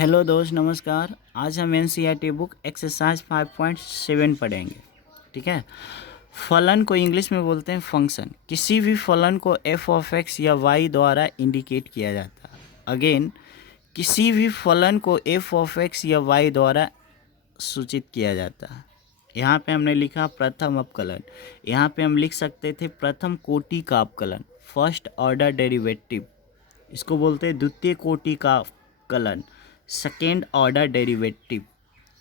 Hello दोस्त, नमस्कार। आज हम एनसीईआरटी बुक एक्सरसाइज 5.7 पढ़ेंगे। ठीक है। फलन को इंग्लिश में बोलते हैं फंक्शन। किसी भी फलन को एफ ऑफ एक्स या वाई द्वारा इंडिकेट किया जाता है। अगेन, किसी भी फलन को एफ ऑफ एक्स या वाई द्वारा सूचित किया जाता है। यहाँ पे हमने लिखा प्रथम अपकलन। यहाँ पे हम लिख सकते थे प्रथम कोटि का अपकलन, फर्स्ट ऑर्डर डेरिवेटिव। इसको बोलते हैं द्वितीय कोटि का अपकलन, सेकेंड ऑर्डर डेरिवेटिव।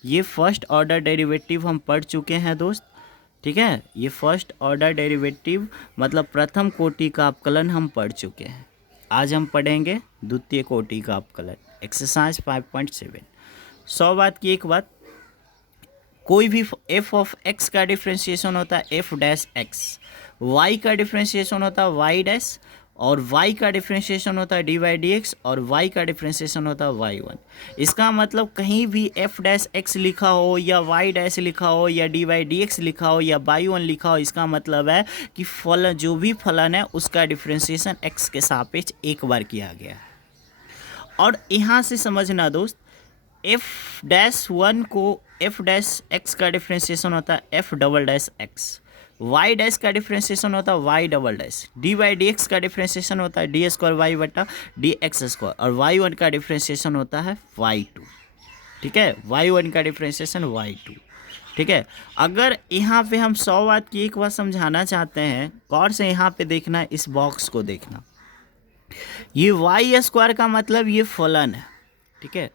ये फर्स्ट ऑर्डर डेरिवेटिव हम पढ़ चुके हैं दोस्त। ठीक है, ये फर्स्ट ऑर्डर डेरिवेटिव मतलब प्रथम कोटि का अपकलन हम पढ़ चुके हैं। आज हम पढ़ेंगे द्वितीय कोटि का अपकलन, एक्सरसाइज 5.7। 100 बात की एक बात, कोई भी एफ ऑफ एक्स का डिफ्रेंशिएशन होता है एफ डैश एक्स, वाई का डिफ्रेंशिएशन होता है वाई डैश, और y का डिफ्रेंशिएशन होता है डी वाई डी एक्स, और y का डिफ्रेंशिएशन होता है y1। इसका मतलब कहीं भी f डैश एक्स लिखा हो या y डैश लिखा हो या डी वाई डी एक्स लिखा हो या y1 लिखा हो, इसका मतलब है कि फलन, जो भी फलन है उसका डिफ्रेंशिएशन x के सापेक्ष एक बार किया गया है। और यहाँ से समझना दोस्त, f डैश वन को f डैश एक्स का डिफ्रेंशिएशन होता है f double dash x, y dash का डिफ्रेंशिएशन होता है y double dash, D Y D x का डिफ्रेंशिएशन होता है डी स्क्वायर वाई बटा डी एक्स स्क्वायर, और y1 का डिफ्रेंशिएशन होता है y2। ठीक है, y1 का डिफ्रेंशिएशन y2। ठीक है। अगर यहाँ पे हम 100 बात की एक बात समझाना चाहते हैं, गौर से यहाँ पे देखना, इस बॉक्स को देखना। ये वाई स्क्वायर का मतलब ये फलन है। ठीक है।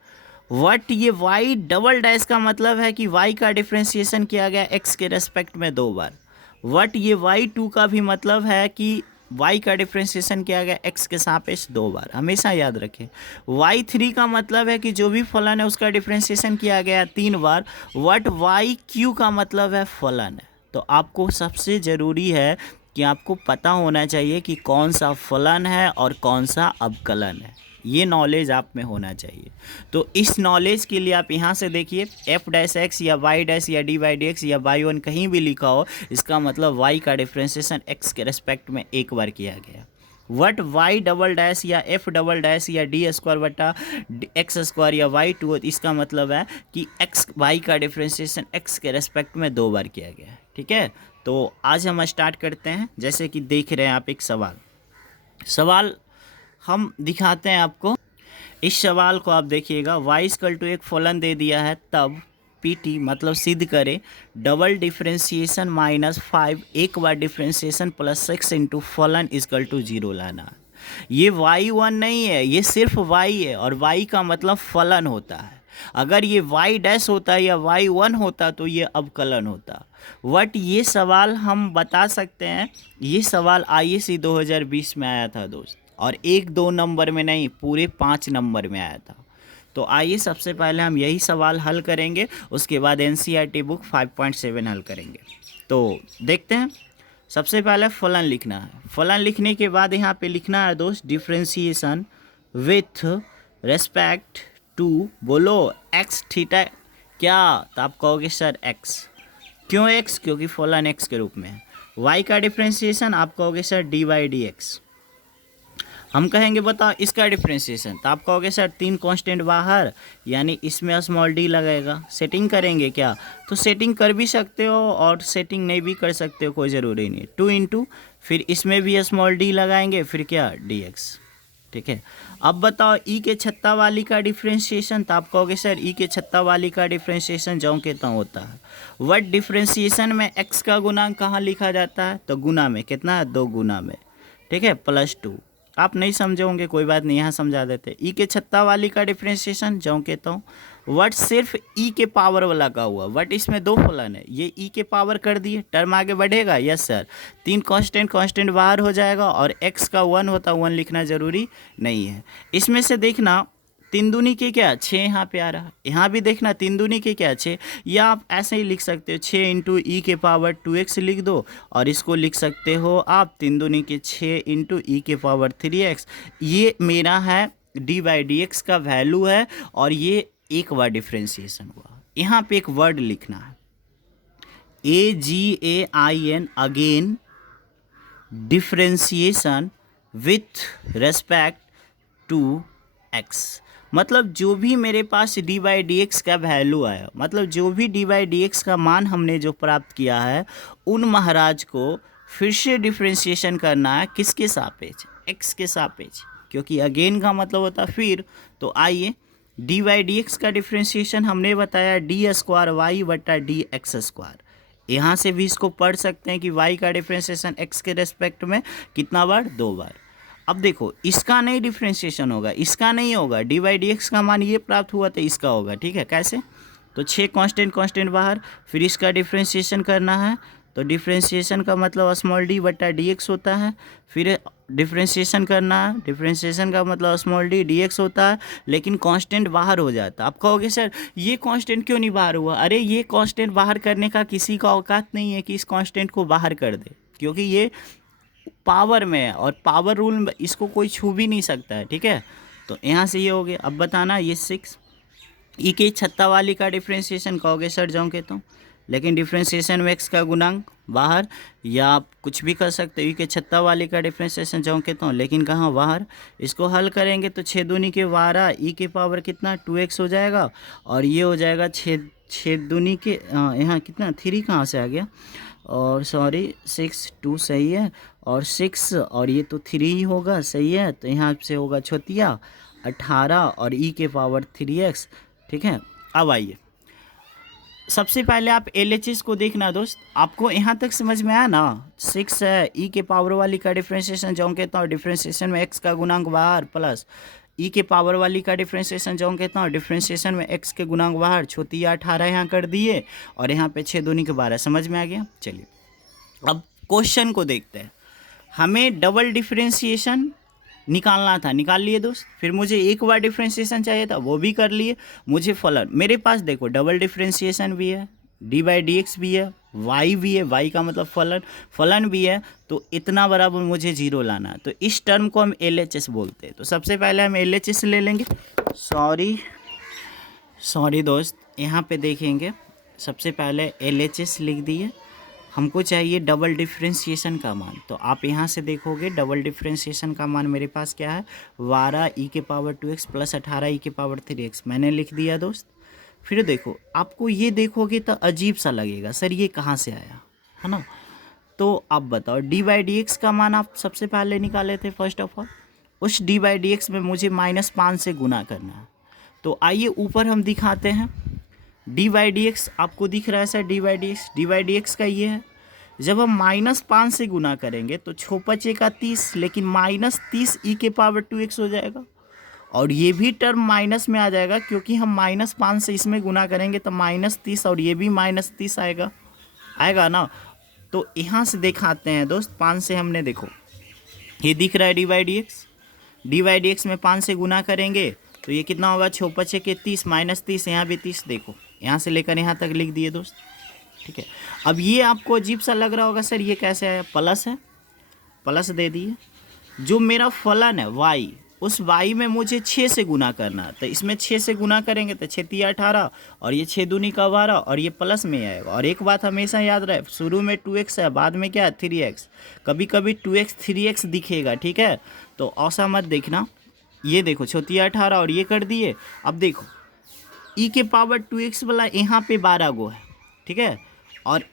वट ये वाई डबल डैश का मतलब है कि वाई का डिफ्रेंशिएशन किया गया एक्स के रेस्पेक्ट में 2 बार। वट ये y2 का भी मतलब है कि y का डिफ्रेंशिएशन किया गया x के सापेक्ष 2 बार। हमेशा याद रखें। y3 का मतलब है कि जो भी फलन है उसका डिफ्रेंशिएशन किया गया 3 बार। वट yq का मतलब है फलन है। तो आपको सबसे ज़रूरी है कि आपको पता होना चाहिए कि कौन सा फलन है और कौन सा अवकलन है। ये नॉलेज आप में होना चाहिए। तो इस नॉलेज के लिए आप यहाँ से देखिए, एफ डैश एक्स या वाई डैश या डी वाई डी एक्स या y1 कहीं भी लिखा हो, इसका मतलब y का डिफ्रेंशिएशन x के रेस्पेक्ट में एक बार किया गया। वट y डबल डैश या f डबल डैश या डी स्क्वायर बटा एक्स स्क्वायर या y2, इसका मतलब है कि y का डिफ्रेंशिएशन x के रेस्पेक्ट में 2 बार किया गया है। ठीक है। तो आज हम स्टार्ट करते हैं। जैसे कि देख रहे हैं आप, एक सवाल हम दिखाते हैं आपको। इस सवाल को आप देखिएगा, y इक्वल टू एक फलन दे दिया है, तब PT मतलब सिद्ध करें डबल डिफ्रेंशिएशन -5 एक बार डिफ्रेंशिएशन +6 इंटू फलन इक्वल टू 0 लाना। ये y1 नहीं है, ये सिर्फ y है, और y का मतलब फलन होता है। अगर ये y डैश होता या y1 होता तो ये अवकलन होता। वट ये सवाल हम बता सकते हैं, ये सवाल IAC 2020 में आया था दोस्त, और 1-2 नंबर में नहीं, पूरे 5 नंबर में आया था। तो आइए सबसे पहले हम यही सवाल हल करेंगे, उसके बाद एनसीईआरटी बुक 5.7 हल करेंगे। तो देखते हैं। सबसे पहले फलन लिखना है। फलन लिखने के बाद यहाँ पे लिखना है दोस्त, डिफ्रेंशिएशन विथ रेस्पेक्ट टू, बोलो एक्स थीटा क्या, तो आप कहोगे सर एक्स। क्यों एक्स? क्योंकि फलन एक्स के रूप में है। वाई का डिफ्रेंशिएशन आप कहोगे sir D Y D X. हम कहेंगे बताओ इसका डिफ्रेंशिएशन, तो आप कहोगे सर 3 कांस्टेंट बाहर, यानी इसमें स्मॉल डी लगेगा। सेटिंग करेंगे क्या? तो सेटिंग कर भी सकते हो और सेटिंग नहीं भी कर सकते हो, कोई ज़रूरी नहीं। 2 इंटू फिर इसमें भी स्मॉल डी लगाएंगे, फिर क्या डी एक्स। ठीक है। अब बताओ ई के छत्ता वाली का डिफ्रेंशिएशन, तो आप कहोगे सर ई के छत्ता वाली का डिफ्रेंशिएशन ज्यों के त्यों होता है। वट डिफ्रेंशिएशन में एक्स का गुणांक कहाँ लिखा जाता है? तो गुना में, कितना है? 2 गुना में। ठीक है, +2। आप नहीं समझे होंगे, कोई बात नहीं, यहाँ समझा देते। ई के छत्ता वाली का डिफ्रेंशिएशन ज्यों के त्यों। वट सिर्फ ई के पावर वाला का हुआ, वट इसमें 2 फलन है, ये ई के पावर कर दिए, टर्म आगे बढ़ेगा। यस सर, 3 कांस्टेंट बाहर हो जाएगा, और एक्स का 1 होता, 1 लिखना ज़रूरी नहीं है। इसमें से देखना 3 दूनी के क्या 6 यहाँ पे आ रहा है, यहाँ भी देखना 3 दूनी के क्या 6, या आप ऐसे ही लिख सकते हो 6 इंटू ई के पावर 2x लिख दो, और इसको लिख सकते हो आप 3 दूनी के 6 इंटू ई के पावर 3x। ये मेरा है डी बाई डी एक्स का वैल्यू है, और ये एक बार डिफ्रेंशिएशन हुआ। यहाँ पे एक वर्ड लिखना है, AGAIN, again differentiation with respect to x. मतलब जो भी मेरे पास डी बाई डी एक्स का वैल्यू आया, मतलब जो भी डी बाई डी एक्स का मान हमने जो प्राप्त किया है, उन महाराज को फिर से डिफ्रेंशिएशन करना है किसके सापेक्ष, एक्स के सापेक्ष, क्योंकि अगेन का मतलब होता है फिर। तो आइए डी बाई डी एक्स का डिफ्रेंशिएशन हमने बताया डी स्क्वायर वाई बटा डी एक्स स्क्वायर। यहाँ से भी इसको पढ़ सकते हैं कि y का डिफ्रेंशिएशन x के रेस्पेक्ट में कितना बार, 2 बार। अब देखो इसका नहीं डिफ्रेंशिएशन होगा, इसका नहीं होगा, डी बाई डी एक्स का मान ये प्राप्त हुआ तो इसका होगा, ठीक है। कैसे, तो 6 कांस्टेंट बाहर, फिर इसका डिफ्रेंशिएशन करना है, तो डिफ्रेंशिएशन का मतलब स्मॉल डी बटा डी एक्स होता है, फिर डिफ्रेंशिएशन करना है, डिफ्रेंशिएशन का मतलब स्मॉल डी डी एक्स होता है, लेकिन कांस्टेंट बाहर हो जाता है। आप कहोगे सर ये कांस्टेंट क्यों नहीं बाहर हुआ, अरे ये कांस्टेंट बाहर करने का किसी का औकात नहीं है कि इस कांस्टेंट को बाहर कर दे, क्योंकि ये पावर में है और पावर रूल इसको कोई छू भी नहीं सकता है, ठीक है। तो यहाँ से ये हो गया। अब बताना ये 6 ई के छत्ता वाली का डिफ्रेंशिएशन कहोगे सर जाऊँ कहता हूँ, लेकिन डिफ्रेंशिएशन में एक्स का गुणांक बाहर, या आप कुछ भी कर सकते हो, ई के छत्ता वाली का डिफ्रेंशिएशन जाऊँ कहता हूँ, लेकिन कहाँ बाहर। इसको हल करेंगे तो 6 दूनी के 12 ई के पावर कितना 2x हो जाएगा, और ये हो जाएगा 6 दूनी के यहाँ कितना 3 कहाँ से आ गया, और सॉरी 6 2 सही है, और 6 और ये तो 3 ही होगा, सही है। तो यहाँ से होगा छोतिया 18 और ई के पावर 3x, ठीक है। अब आइए सबसे पहले आप LHS को देखना दोस्त, आपको यहाँ तक समझ में आया ना। 6 है, ई के पावर वाली का डिफ्रेंशिएशन जो कहता हूँ, डिफ्रेंशिएशन में x का गुणांक बाहर, प्लस ई के पावर वाली का डिफ्रेंशिएशन जो कहता हूँ, डिफ्रेंशिएशन में x के गुणांक बाहर, छोतिया 18 यहाँ कर दिए, और यहाँ पे 6 दूनी के 12। समझ में आ गया। चलिए अब क्वेश्चन को देखते हैं। हमें डबल डिफ्रेंशिएशन निकालना था, निकाल लिए दोस्त। फिर मुझे एक बार डिफ्रेंशिएशन चाहिए था, वो भी कर लिए। मुझे फलन, मेरे पास देखो डबल डिफ्रेंशिएशन भी है, डी बाई डी एक्स भी है, वाई भी है, वाई का मतलब फलन भी है, तो इतना बराबर मुझे 0 लाना है। तो इस टर्म को हम LHS बोलते हैं। तो सबसे पहले हम LHS ले लेंगे। सॉरी दोस्त, यहाँ पे देखेंगे सबसे पहले LHS लिख दिए। हमको चाहिए डबल डिफ्रेंशिएशन का मान, तो आप यहाँ से देखोगे डबल डिफ्रेंशिएशन का मान मेरे पास क्या है, 12 ई के पावर 2x प्लस 18 ई के पावर 3x मैंने लिख दिया दोस्त। फिर देखो आपको ये देखोगे तो अजीब सा लगेगा, सर ये कहाँ से आया, है ना। तो आप बताओ डी बाई डी एक्स का मान आप सबसे पहले निकाले थे। फर्स्ट ऑफ ऑल उस डी बाई डी एक्स में मुझे -5 से गुना करना है। तो आइए ऊपर हम दिखाते हैं डी बाई डी एक्स, आपको दिख रहा है sir D by d x का ये है। जब हम -5 से गुना करेंगे तो 6 बचे का 30, लेकिन -30 ई के पावर 2x हो जाएगा, और ये भी टर्म माइनस में आ जाएगा, क्योंकि हम -5 से इसमें गुना करेंगे तो -30, और ये भी -30 आएगा ना। तो यहाँ से दिखाते हैं दोस्त, 5 से हमने देखो ये दिख रहा है डी बाई डी एक्स में 5 से गुना करेंगे तो ये कितना होगा, 6 बचे के 30, -30, यहाँ भी 30, देखो यहाँ से लेकर यहाँ तक लिख दिए दोस्त, ठीक है। अब ये आपको अजीब सा लग रहा होगा, सर ये कैसे आया, प्लस है, प्लस दे दिए। जो मेरा फलन है y, उस y में मुझे 6 से गुना करना है, तो इसमें 6 से गुना करेंगे तो 6 तिया 18, और ये 6 दूनी का 12, और ये प्लस में आएगा। और एक बात हमेशा याद रहे, शुरू में 2x है, बाद में क्या है 3x, कभी कभी 2x 3x दिखेगा, ठीक है। तो ऐसा मत देखना। ये देखो छोतिया 18 और ये कर दिए। अब देखो e के पावर 2x वाला यहाँ पे 12 गो है, ठीक है, और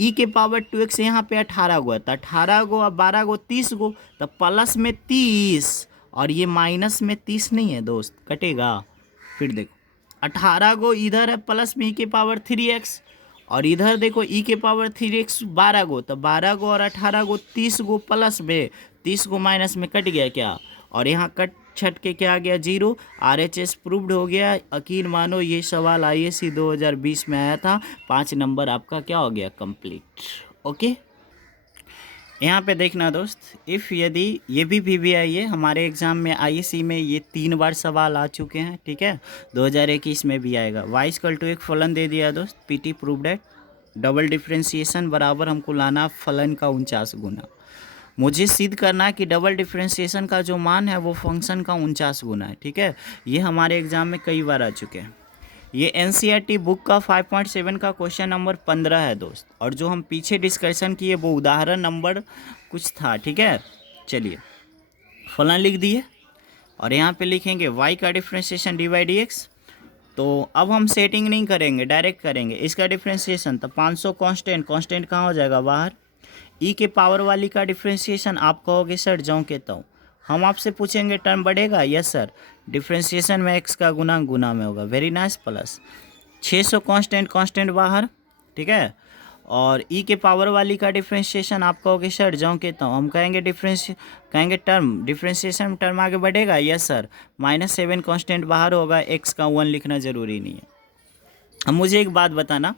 e के पावर 2x यहाँ पे 18 गो है, तो 18 गो और 12 गो 30 गो, तो प्लस में 30 और ये माइनस में 30 नहीं है दोस्त, कटेगा। फिर देखो 18 गो इधर है प्लस में e के पावर 3x, और इधर देखो e के पावर 3x 12 गो, तो 12 गो और 18 गो 30 गो प्लस में 30 गो माइनस में कट गया क्या, और यहाँ कट छट के क्या आ गया 0। RHS प्रूव्ड हो गया। यकीन मानो ये सवाल IAC 2020 में आया था। 5 नंबर आपका क्या हो गया, कंप्लीट। ओके, यहाँ पे देखना दोस्त, इफ़ यदि ये भी PBI है, हमारे एग्ज़ाम में IAC में ये 3 बार सवाल आ चुके हैं, ठीक है, 2021 में भी आएगा। y = एक फलन दे दिया दोस्त, PT प्रूव्ड है। डबल डिफ्रेंशिएशन बराबर हमको लाना फलन का 49 गुना। मुझे सिद्ध करना है कि डबल डिफ्रेंशिएशन का जो मान है वो फंक्शन का 49 गुना है, ठीक है। ये हमारे एग्ज़ाम में कई बार आ चुके हैं। ये NCERT बुक का 5.7 का क्वेश्चन नंबर 15 है दोस्त, और जो हम पीछे डिस्कशन किए वो उदाहरण नंबर कुछ था, ठीक है। चलिए फलन लिख दिए, और यहाँ पे लिखेंगे y का डिफ्रेंशिएशन dy dx। तो अब हम सेटिंग नहीं करेंगे, डायरेक्ट करेंगे इसका डिफ्रेंशिएशन। तो 500 कांस्टेंट, कांस्टेंट कहाँ हो जाएगा बाहर। ई के पावर वाली का डिफ्रेंशिएशन आप कहोगे सर ज्यों के त्यों। हम आपसे पूछेंगे टर्म बढ़ेगा, यस सर, डिफ्रेंशिएशन में एक्स का गुना गुना में होगा, very nice. Plus 600 constant, constant बाहर, ठीक है। और ई के पावर वाली का डिफ्रेंशिएशन आप कहोगे सर ज्यों के त्यों। हम कहेंगे कहेंगे टर्म, डिफ्रेंशिएशन में टर्म आगे बढ़ेगा, यस सर। -7 कांस्टेंट बाहर होगा, एक्स का 1 लिखना ज़रूरी नहीं है। अब मुझे एक बात बताना,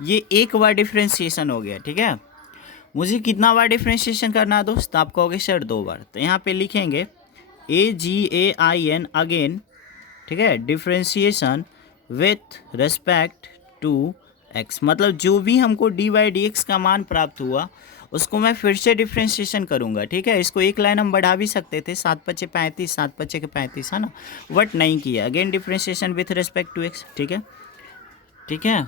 ये एक बार डिफ्रेंशिएशन हो गया, ठीक है। मुझे कितना बार डिफ्रेंशिएशन करना है दोस्त, आप कहोगे सर 2 बार। तो यहाँ पे लिखेंगे AGAIN अगेन, ठीक है, differentiation with respect to x. मतलब जो भी हमको dy/dx का मान प्राप्त हुआ उसको मैं फिर से डिफ्रेंशिएशन करूँगा, ठीक है। इसको एक लाइन हम बढ़ा भी सकते थे, 7×5 = 35, 7×5 = 35 है ना, बट नहीं किया। Again differentiation with respect to x, ठीक है, ठीक है।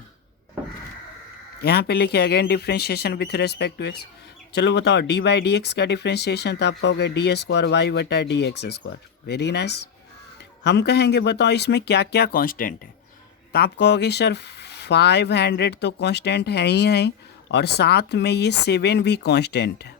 यहाँ पे लिखे again differentiation with respect to x. चलो बताओ dy/dx का डिफ्रेंशिएशन, तो आप कहोगे d² y/dx², वेरी नाइस। हम कहेंगे बताओ इसमें क्या क्या कांस्टेंट है, तो आप कहोगे सर 500 तो कांस्टेंट है ही है, और साथ में ये 7 भी कांस्टेंट है।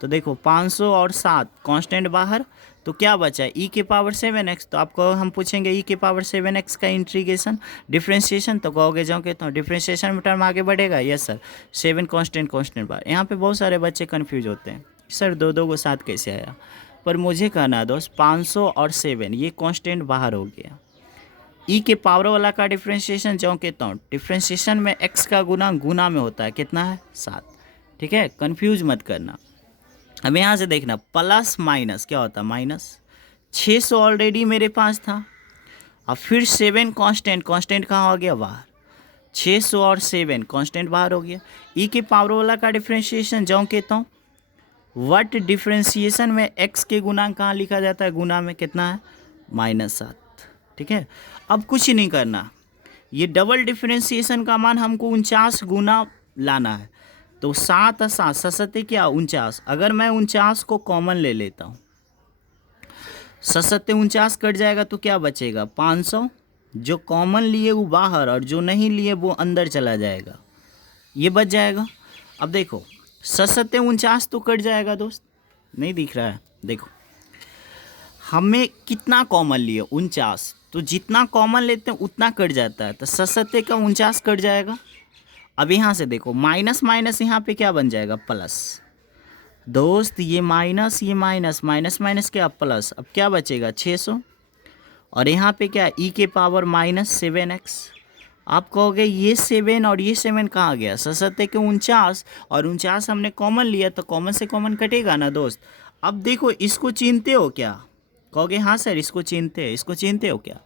तो देखो 500 और 7 कांस्टेंट बाहर, तो क्या बचा है e⁻7x। तो आपको हम पूछेंगे e⁻7x का इंटीग्रेशन डिफ्रेंशिएशन, तो कहोगे जाओ कि तो डिफ्रेंशिएशन में टर्म आगे बढ़ेगा, यस सर। 7 कांस्टेंट, कांस्टेंट बाहर। यहाँ पे बहुत सारे बच्चे कंफ्यूज होते हैं, सर 2 को साथ कैसे आया, पर मुझे कहना दोस्त 500 और 7 ये कांस्टेंट बाहर हो गया। ई के पावर वाला का डिफ्रेंशिएशन जो कहता हूँ, डिफ्रेंशिएशन में एक्स का गुना गुना में होता है, कितना है 7, ठीक है, कंफ्यूज मत करना। अब यहाँ से देखना प्लस माइनस क्या होता है, माइनस। 600 ऑलरेडी मेरे पास था, अब फिर 7 कांस्टेंट, कांस्टेंट कहाँ हो गया बाहर, 600 और 7 कांस्टेंट बाहर हो गया। ई के पावर वाला का डिफ्रेंशिएशन जो कहता हूँ, व्हाट डिफ्रेंशिएशन में एक्स के गुणांक कहाँ लिखा जाता है, गुना में, कितना है -7, ठीक है। अब कुछ नहीं करना, ये डबल डिफ्रेंशिएशन का मान हमको 49 गुना लाना है। तो 7 और 7 सत्ते क्या 49। अगर मैं 49 को कॉमन ले लेता हूँ, 7 49 कट जाएगा तो क्या बचेगा 500, जो कॉमन लिए वो बाहर और जो नहीं लिए वो अंदर चला जाएगा, ये बच जाएगा। अब देखो 7 49 तो कट जाएगा दोस्त, नहीं दिख रहा है, देखो हमें कितना कॉमन लिए 49, तो जितना कॉमन लेते हैं उतना कट जाता है, तो 7 का 49 कट जाएगा। अब यहाँ से देखो माइनस माइनस यहाँ पे क्या बन जाएगा, प्लस। दोस्त ये माइनस, ये माइनस, माइनस माइनस क्या प्लस, अब क्या बचेगा 600, और यहाँ पे क्या e के पावर -7x। आप कहोगे ये 7 और ये 7 कहाँ गया, 7 के 49 और 49 हमने कॉमन लिया, तो कॉमन से कॉमन कटेगा ना दोस्त। अब देखो इसको चिन्हते हो क्या, कहोगे हाँ सर इसको चिन्हते हैं, इसको चिन्हते हो क्या,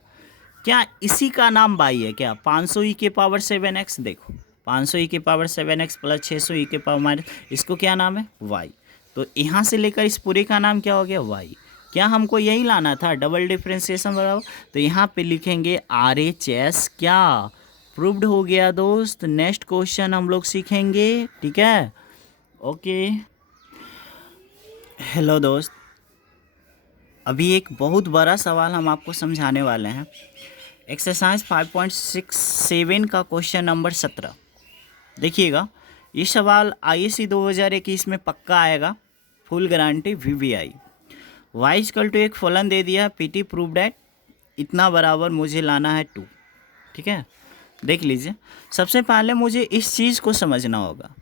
क्या इसी का नाम बाई है क्या, 500 e के पावर 7x। देखो 500 e के पावर 7x प्लस 600 e के पावर माइनस, इसको क्या नाम है y। तो यहाँ से लेकर इस पूरे का नाम क्या हो गया y। क्या हमको यही लाना था, डबल डिफ्रेंशिएशन बराबर। तो यहाँ पे लिखेंगे RHS, क्या प्रूव्ड हो गया दोस्त। नेक्स्ट क्वेश्चन हम लोग सीखेंगे, ठीक है, ओके। हेलो दोस्त, अभी एक बहुत बड़ा सवाल हम आपको समझाने वाले हैं। एक्सरसाइज 5.67 का क्वेश्चन नंबर 17। देखिएगा ये सवाल ISC 2021 में पक्का आएगा, फुल गारंटी VVI। y= एक फलन दे दिया, PT प्रूव डैट इतना बराबर मुझे लाना है 2, ठीक है। देख लीजिए, सबसे पहले मुझे इस चीज़ को समझना होगा,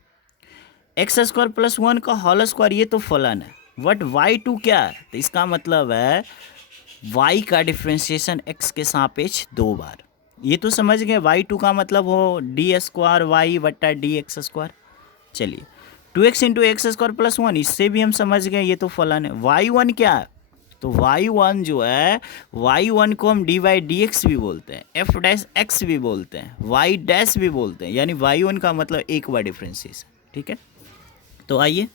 x² + 1 का होल स्क्वायर ये तो फलन है, बट y2 क्या है, तो इसका मतलब है y का डिफ्रेंशिएशन x के सापेक्ष 2 बार। ये तो समझ गए, y2 का मतलब हो d² y/dx²। चलिए 2x × x² + 1, इससे भी हम समझ गए ये तो फलन है। y1 क्या है, तो y1 जो है, y1 को हम dy/dx भी बोलते हैं, f' भी बोलते हैं, y' भी बोलते हैं, यानी y1 का मतलब एक बार डिफ्रेंशिएशन, ठीक है। तो आइए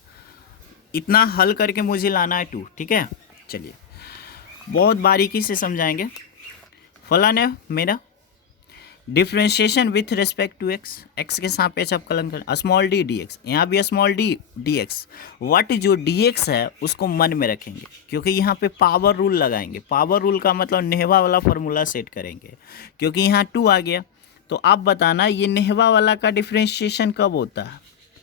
इतना हल करके मुझे लाना है 2, ठीक है। चलिए बहुत बारीकी से समझाएंगे। फलन है मेरा differentiation with respect to x, x के सापेक्ष अवकलन कर, स्मॉल डी डी एक्स, यहाँ भी small D D x. What जो डी एक्स है उसको मन में रखेंगे, क्योंकि यहाँ पे पावर रूल लगाएंगे। पावर रूल का मतलब नेहवा वाला फॉर्मूला सेट करेंगे, क्योंकि यहाँ 2 आ गया। तो आप बताना ये नेहवा वाला का डिफ्रेंशिएशन कब होता है,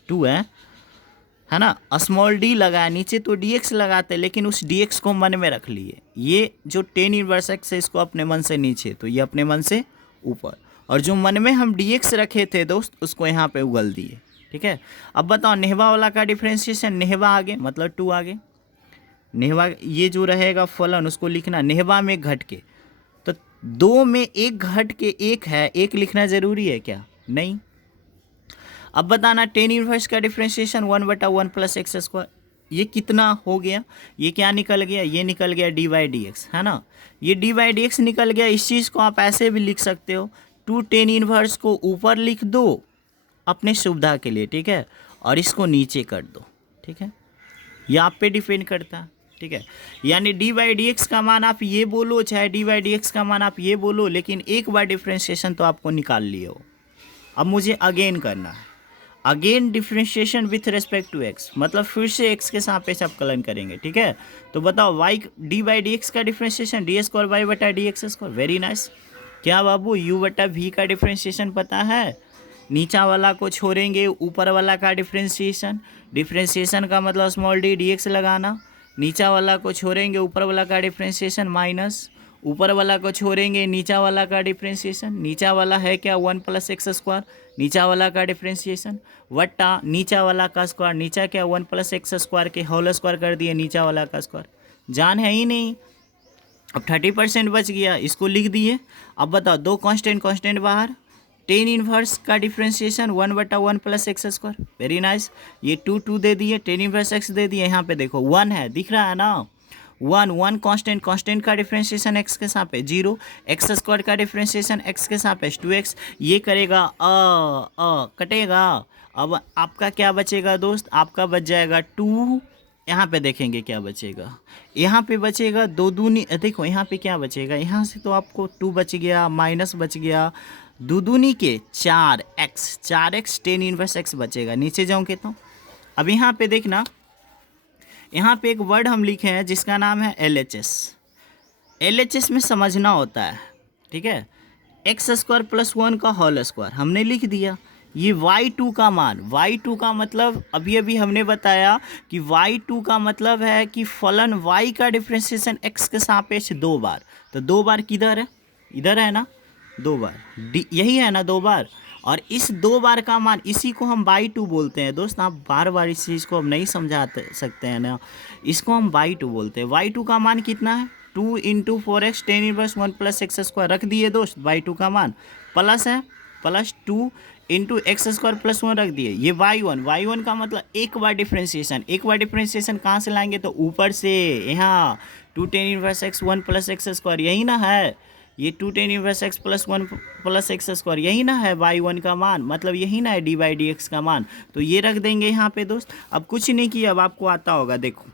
2 है ना। स्मॉल डी लगाया, नीचे तो डी एक्स लगाते, लेकिन उस डी एक्स को मन में रख लिए। ये जो टेन इनवर्स एक्स है इसको अपने मन से नीचे, तो ये अपने मन से ऊपर, और जो मन में हम डी एक्स रखे थे दोस्त उसको यहाँ पे उगल दिए, ठीक है। अब बताओ नेहवा वाला का डिफ्रेंशिएशन, नेहवा आगे मतलब 2 आगे, नेहवा ये जो रहेगा फलन उसको लिखना नेहवा में घट के, तो 2 में 1 घट के 1 है, 1 लिखना ज़रूरी है क्या, नहीं। अब बताना टेन इनवर्स का डिफ्रेंशिएशन 1/1 + x², ये कितना हो गया, ये क्या निकल गया, ये निकल गया dy/dx, है ना। ये dy/dx निकल गया। इस चीज़ को आप ऐसे भी लिख सकते हो, 2 टेन इनवर्स को ऊपर लिख दो अपने सुविधा के लिए, ठीक है, और इसको नीचे कर दो, ठीक है। ये आप पे डिपेंड करता है, ठीक है। यानी dy/dx का मान आप ये बोलो, चाहे dy/dx का मान आप ये बोलो, लेकिन एक बार डिफ्रेंशिएशन तो आपको निकाल लिए हो। अब मुझे अगेन करना है, again differentiation with respect to x, मतलब फिर से एक्स के सापेक्ष अवकलन करेंगे, ठीक है। तो बताओ y dy/dx का डिफ्रेंशिएशन d²y/dx²। Very nice. क्या बाबू u/v का डिफ्रेंशिएशन पता है, नीचा वाला को छोड़ेंगे ऊपर वाला का डिफ्रेंशिएशन, डिफ्रेंशिएशन का मतलब स्मॉल डी dx लगाना, नीचा वाला को छोड़ेंगे ऊपर वाला का डिफ्रेंशिएशन माइनस, ऊपर वाला को छोड़ेंगे नीचा वाला का डिफ्रेंशिएशन, नीचा वाला है क्या 1 + x², नीचा वाला का डिफ्रेंशिएशन वट्टा नीचा वाला का स्क्वायर, नीचा क्या 1 + x² के होल स्क्वायर कर दिए नीचा वाला का स्क्वायर, जान है ही नहीं। अब 30% बच गया, इसको लिख दिए। अब बताओ 2 कांस्टेंट बाहर, टेन इनवर्स का डिफ्रेंशिएशन 1/1 + x²। Very nice. ये 2 दे दिए, टेन इनवर्स x दे दिए, यहाँ पे देखो 1 है, दिख रहा है ना, 1 कांस्टेंट का डिफ्रेंशिएशन x के सापेक्ष 0, x² का डिफ्रेंशिएशन x के सापेक्ष 2x, ये करेगा कटेगा। अब आपका क्या बचेगा दोस्त, आपका बच जाएगा 2, यहाँ पे देखेंगे क्या बचेगा, यहाँ पे बचेगा 2 दूनी, देखो यहाँ पे क्या बचेगा, यहाँ से तो आपको 2 बच गया, माइनस बच गया, 2 दूनी के 4x टेन इनवर्स x बचेगा। नीचे जाऊँ कहता हूँ। अब यहाँ पे देखना, यहाँ पे एक वर्ड हम लिखे हैं जिसका नाम है LHS। LHS में समझना होता है, ठीक है। x² + 1 का होल स्क्वायर हमने लिख दिया। ये y2 का मान, y2 का मतलब अभी हमने बताया कि y2 का मतलब है कि फलन y का डिफ्रेंशिएशन x के सापेक्ष 2 बार, तो 2 बार किधर है, इधर है ना, 2 बार यही है ना, 2 बार, और इस 2 बार का मान इसी को हम y2 बोलते हैं दोस्त। आप बार इस चीज़ को हम नहीं समझा सकते हैं ना, इसको हम y2 बोलते हैं। y2 का मान कितना है, 2 × 4x टेन इनवर्स 1 + x² रख दिए दोस्त, y2 का मान प्लस है, प्लस 2 × x² + 1 रख दिए। ये y1 का मतलब एक बार डिफ्रेंशिएशन कहाँ से लाएंगे, तो ऊपर से, यहाँ 2 टेन इनवर्स x 1 + x², यही ना है, ये 2 टेन इनवर्स x + 1 + x², यही ना है y1 का मान, मतलब यही ना है dy/dx का मान। तो ये रख देंगे यहाँ पे दोस्त। अब कुछ नहीं किया, अब आपको आता होगा, देखो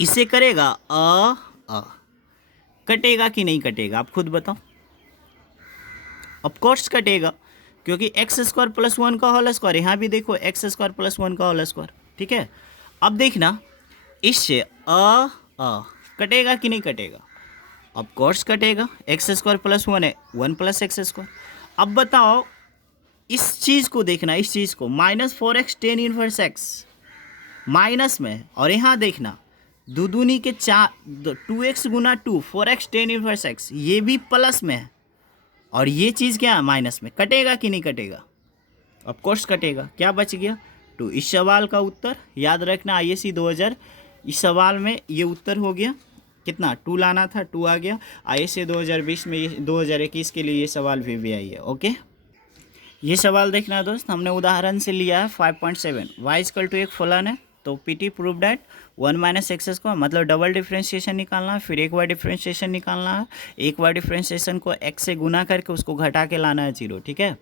इसे करेगा कटेगा कि नहीं कटेगा, आप खुद बताओ। ऑफ कोर्स कटेगा, क्योंकि x² + 1 का होल स्क्वायर, यहाँ भी देखो x² + 1 का होल स्क्वायर, ठीक है। अब देखना इससे कटेगा कि नहीं कटेगा, ऑफ कोर्स कटेगा, x² + 1 है 1 + x²। अब बताओ इस चीज़ को देखना, इस चीज़ को -4x tan inverse x minus में है, और यहाँ देखना 2 दूनी के 4, 2x × 2 4x tan inverse x, ये भी प्लस में है, और ये चीज़ क्या है माइनस में, कटेगा कि नहीं कटेगा, ऑफ कोर्स कटेगा। क्या बच गया 2। इस सवाल का उत्तर याद रखना, ISC 2000 इस सवाल में ये उत्तर हो गया, कितना 2 लाना था, 2 आ गया। ISC 2020 में, 2021 के लिए ये सवाल भी आई है, ओके। ये सवाल देखना दोस्त, हमने उदाहरण से लिया है 5.7, y = एक फलन है, तो PT प्रूव डैट 1 - x² मतलब डबल डिफ्रेंशिएशन निकालना है, फिर एक बार डिफ्रेंशिएशन निकालना है, एक बार डिफ्रेंशिएशन को x से गुना करके उसको घटा के लाना है 0, ठीक है।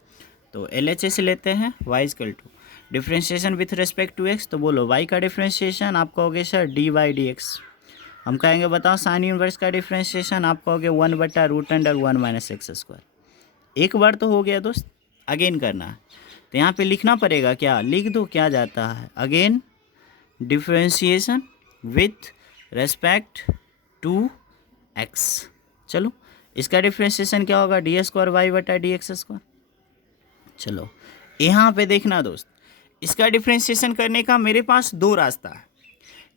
तो LHS लेते हैं, y = differentiation with respect to x, तो बोलो y का डिफ्रेंशिएशन आप कहोगे सर dy/dx। हम कहेंगे बताओ साइन इनवर्स का डिफ्रेंशिएशन, आप कहोगे 1/√(1 - x²। एक बार तो हो गया दोस्त, अगेन करना है। तो यहाँ पे लिखना पड़ेगा, क्या लिख दो, क्या जाता है, again differentiation with respect to x. चलो इसका डिफ्रेंशिएशन क्या होगा, डी स्क्वायर वाई बटा डी एक्स स्क्वायर। चलो यहाँ पे देखना दोस्त, इसका डिफ्रेंशिएशन करने का मेरे पास दो रास्ता है,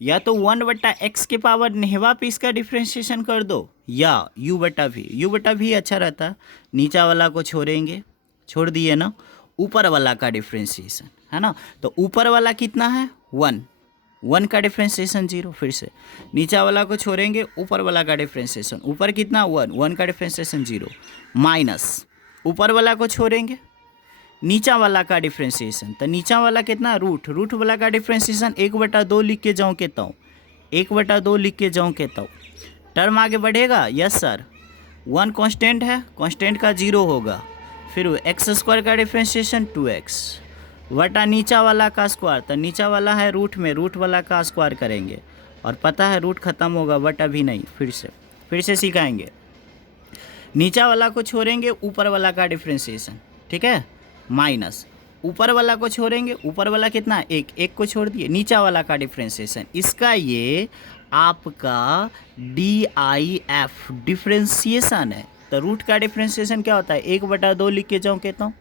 या तो 1/x के पावर नेहवा पे इसका डिफ्रेंशिएशन कर दो, या u बटा भी। u बटा भी अच्छा रहता है, नीचा वाला को छोड़ेंगे, छोड़ दिए ना, ऊपर वाला का डिफ्रेंशिएशन है ना। तो ऊपर वाला कितना है 1, 1 का डिफ्रेंशिएशन 0, फिर से नीचा वाला को छोड़ेंगे, ऊपर वाला का डिफ्रेंशिएशन, ऊपर कितना 1, 1 का डिफ्रेंशिएशन 0, माइनस ऊपर वाला को छोड़ेंगे, नीचा वाला का डिफ्रेंशिएशन, तो नीचा वाला कितना रूट, रूट वाला का डिफ्रेंशिएशन 1/2 लिख के जाऊँ के ताऊँ, 1/2 लिख के जाऊँ के ताऊँ, टर्म आगे बढ़ेगा, यस सर। 1 कांस्टेंट है, कांस्टेंट का 0 होगा, फिर एक्स स्क्वायर का डिफ्रेंशिएशन 2x बटा नीचा वाला का स्क्वायर, तो नीचा वाला है रूट में, रूट वाला का स्क्वायर करेंगे, और पता है रूट खत्म होगा बट अभी नहीं, फिर से सिखाएंगे। नीचा वाला को छोड़ेंगे, ऊपर वाला का डिफ्रेंशिएशन, ठीक है, माइनस ऊपर वाला को छोड़ेंगे, ऊपर वाला कितना, एक को छोड़ दिए, नीचा वाला का डिफ्रेंशिएशन, इसका ये आपका DIF डिफ्रेंशिएशन है। तो रूट का डिफ्रेंशिएशन क्या होता है, 1/2 लिख के जाऊँ कहता हूँ,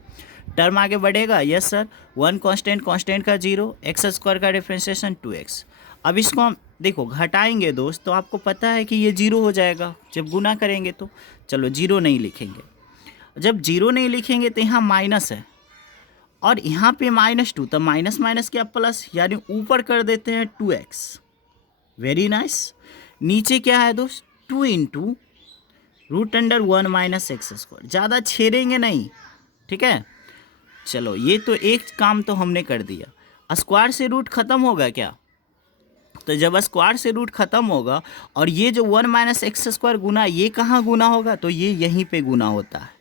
टर्म आगे बढ़ेगा, यस सर। 1 कांस्टेंट, कांस्टेंट का 0, एक्स स्क्वायर का डिफ्रेंशिएशन 2x। अब इसको हम देखो घटाएंगे दोस्त, तो आपको पता है कि ये 0 हो जाएगा जब गुना करेंगे, तो चलो 0 नहीं लिखेंगे। जब 0 नहीं लिखेंगे तो यहाँ माइनस है, और यहाँ पे -2, तो माइनस माइनस क्या प्लस, यानी ऊपर कर देते हैं 2x, वेरी नाइस। नीचे क्या है दोस्त, 2 × √1 - एक्स स्क्वायर, ज़्यादा छेड़ेंगे नहीं, ठीक है। चलो ये तो एक काम तो हमने कर दिया। स्क्वायर से रूट ख़त्म होगा क्या, तो जब स्क्वायर से रूट ख़त्म होगा, और ये जो 1 - एक्स स्क्वायर गुना, ये कहाँ गुना होगा, तो ये यहीं पे गुना होता है।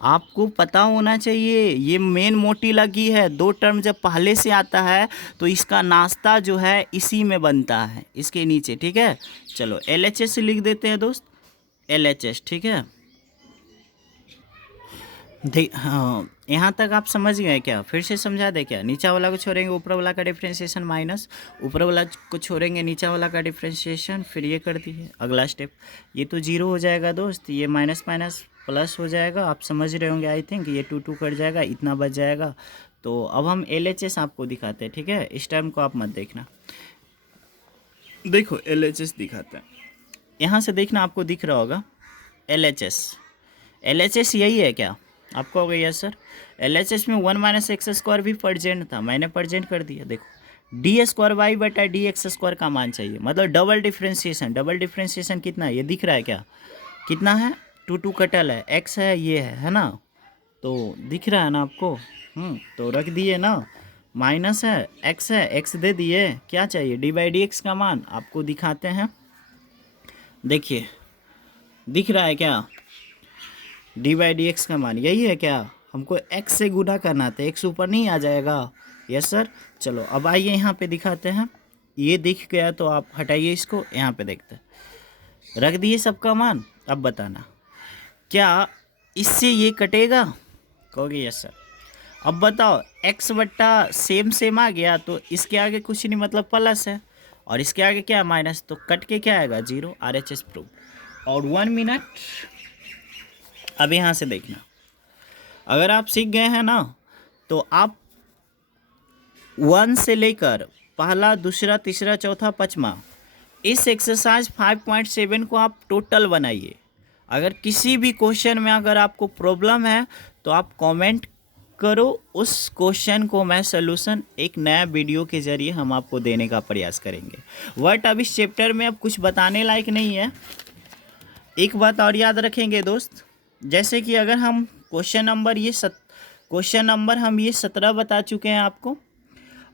आपको पता होना चाहिए, ये मेन मोटी लगी है, दो टर्म जब पहले से आता है तो इसका नाश्ता जो है इसी में बनता है, इसके नीचे, ठीक है। चलो LHS लिख देते हैं दोस्त, LHS, ठीक है। हाँ, यहाँ तक आप समझ गए क्या, फिर से समझा दे क्या, नीचा वाला को छोड़ेंगे, ऊपर वाला का डिफ्रेंशिएशन माइनस, ऊपर वाला को छोड़ेंगे, नीचा वाला का डिफ्रेंशिएशन, फिर ये कर दिए अगला स्टेप। ये तो 0 हो जाएगा दोस्त, ये माइनस माइनस प्लस हो जाएगा, आप समझ रहे होंगे आई थिंक, ये 2 2 कट जाएगा, इतना बच जाएगा। तो अब हम LHS आपको दिखाते हैं, ठीक है, इस टाइम को आप मत देखना, देखो LHS दिखाते हैं, यहाँ से देखना, आपको दिख रहा होगा LHS यही है क्या, आपको हो गया सर। LHS में 1 - एक्स स्क्वायर भी प्रेजेंट था, मैंने प्रेजेंट कर दिया। देखो D² वाई बटा DX² का मान चाहिए, मतलब डबल डिफ्रेंशिएशन। डबल डिफ्रेंशिएशन कितना है, ये दिख रहा है क्या, कितना है, 2 2 कटल है, x है, ये है ना, तो दिख रहा है ना आपको, तो रख दिए ना, माइनस है, x है, x दे दिए, क्या चाहिए, d/dx का मान आपको दिखाते हैं, देखिए दिख रहा है क्या, d/dx का मान यही है क्या, हमको x से गुना करना था, x ऊपर नहीं आ जाएगा, यस सर। चलो अब आइए यहाँ पे दिखाते हैं, ये दिख गया तो आप हटाइए इसको, यहाँ पे देखते हैं, रख दिए सबका मान। अब बताना क्या इससे ये कटेगा, कहोगे यस सर। अब बताओ x बट्टा सेम आ गया, तो इसके आगे कुछ नहीं, मतलब प्लस है, और इसके आगे क्या है माइनस, तो कट के क्या आएगा 0, RHS प्रूव। और 1 मिनट, अब यहाँ से देखना, अगर आप सीख गए हैं ना, तो आप 1 से लेकर पहला, दूसरा, तीसरा, चौथा, पाँचवा, इस एक्सरसाइज 5.7 को आप टोटल बनाइए। अगर किसी भी क्वेश्चन में अगर आपको प्रॉब्लम है तो आप कमेंट करो, उस क्वेश्चन को मैं सलूशन एक नया वीडियो के ज़रिए हम आपको देने का प्रयास करेंगे। बट अब इस चैप्टर में अब कुछ बताने लायक नहीं है। एक बात और याद रखेंगे दोस्त, जैसे कि अगर हम क्वेश्चन नंबर हम ये 17 बता चुके हैं आपको,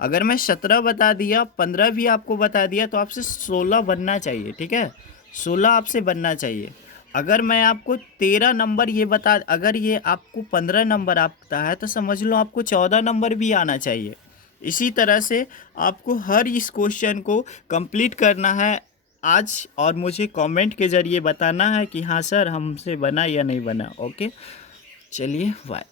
अगर मैं 17 बता दिया, 15 भी आपको बता दिया, तो आपसे 16 बनना चाहिए, ठीक है, 16 आपसे बनना चाहिए। अगर मैं आपको 13 नंबर ये बता, अगर ये आपको 15 नंबर आता है, तो समझ लो आपको 14 नंबर भी आना चाहिए। इसी तरह से आपको हर इस क्वेश्चन को कंप्लीट करना है आज, और मुझे कमेंट के ज़रिए बताना है कि हाँ सर हमसे बना या नहीं बना, ओके। चलिए बाय।